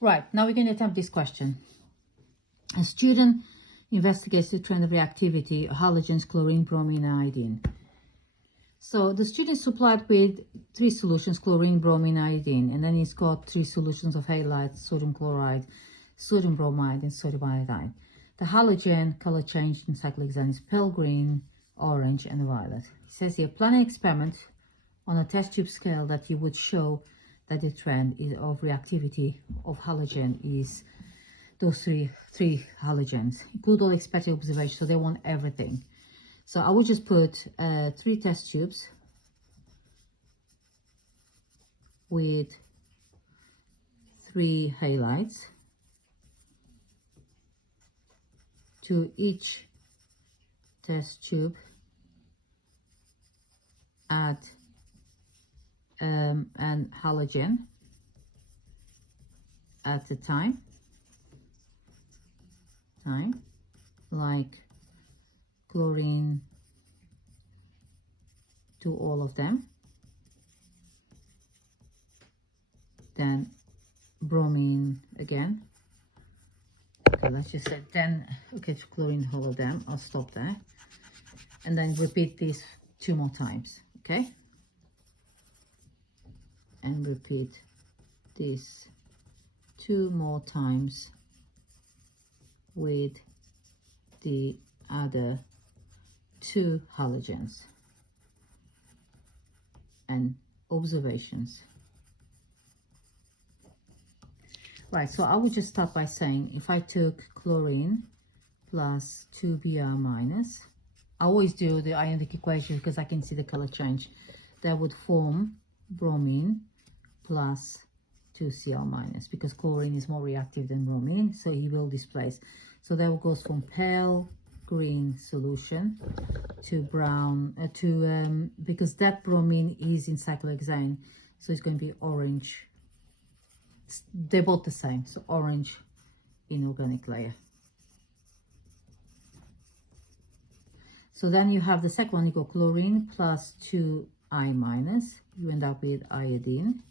Right, now we're going to attempt this question. A student investigates the trend of reactivity of halogens, chlorine, bromine, and iodine. So the student is supplied with 3 solutions, chlorine, bromine, iodine, and then he's got 3 solutions of halides, sodium chloride, sodium bromide, and sodium iodide. The halogen color change in cyclohexane is pale green, orange, and violet. He says here, plan an experiment on a test tube scale that you would show that the trend of reactivity of halogen is those three halogens. Include all expected observations, so they want everything. So I would just put 3 test tubes with 3 halides. To each test tube, add an halogen at a time, like chlorine to all of them, then bromine again. Okay, let's just say then, okay, to chlorine all of them. I'll stop there, and then repeat this 2 more times, okay, and repeat this 2 more times with the other 2 halogens and observations. Right, so I would just start by saying, if I took chlorine plus 2Br minus, I always do the ionic equation because I can see the color change. That would form bromine plus 2Cl minus, because chlorine is more reactive than bromine, so he will displace. So that goes from pale green solution to brown, because that bromine is in cyclohexane, so it's going to be orange. They're both the same, so orange inorganic layer. So then you have the second one, you go chlorine plus 2I minus, you end up with iodine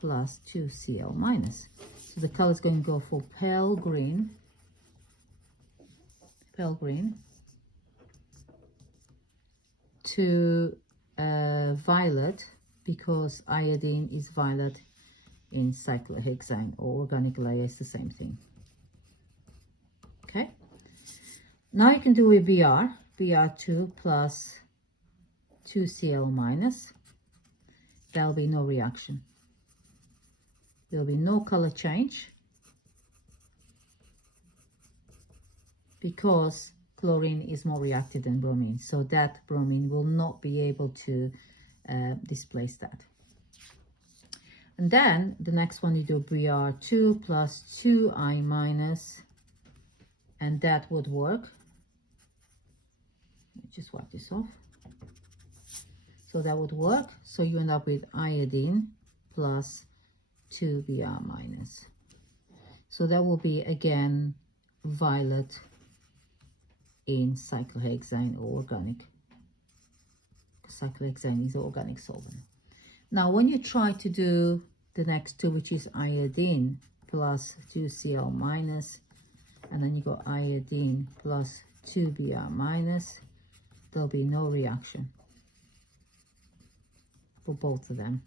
plus 2Cl minus. So the color is going to go for pale green to violet, because iodine is violet in cyclohexane, or organic layer is the same thing. Okay, now you can do with Br2 plus 2Cl minus. There'll be no reaction, there'll be no color change, because chlorine is more reactive than bromine, so that bromine will not be able to displace that. And then the next one, you do Br2 plus 2I minus, and that would work. Just wipe this off. So that would work. So you end up with iodine plus 2Br minus. So that will be again violet in cyclohexane or organic. Cyclohexane is an organic solvent. Now when you try to do the next 2, which is iodine plus 2Cl minus, and then you go iodine plus 2Br minus, there'll be no reaction for both of them,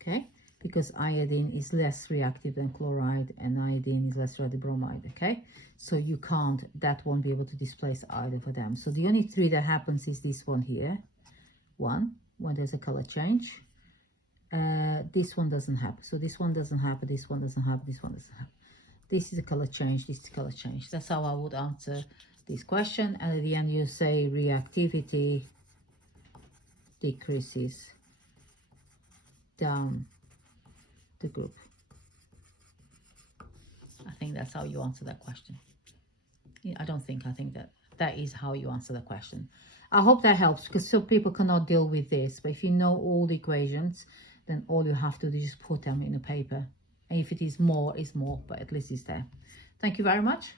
okay, because iodine is less reactive than chloride and iodine is less reactive than bromide, okay, so you can't, that won't be able to displace either for them. So the only 3 that happens is this one here, when there's a color change. This one doesn't happen, so this one doesn't happen, this one doesn't happen, this one doesn't happen. This is a color change, this is a color change. That's how I would answer this question. And at the end you say reactivity decreases down the group. I think that's how you answer that question. I think that is how you answer the question. I hope that helps, because some people cannot deal with this, but if you know all the equations, then all you have to do is just put them in a paper, and if it is more, it's more, but at least it's there. Thank you very much.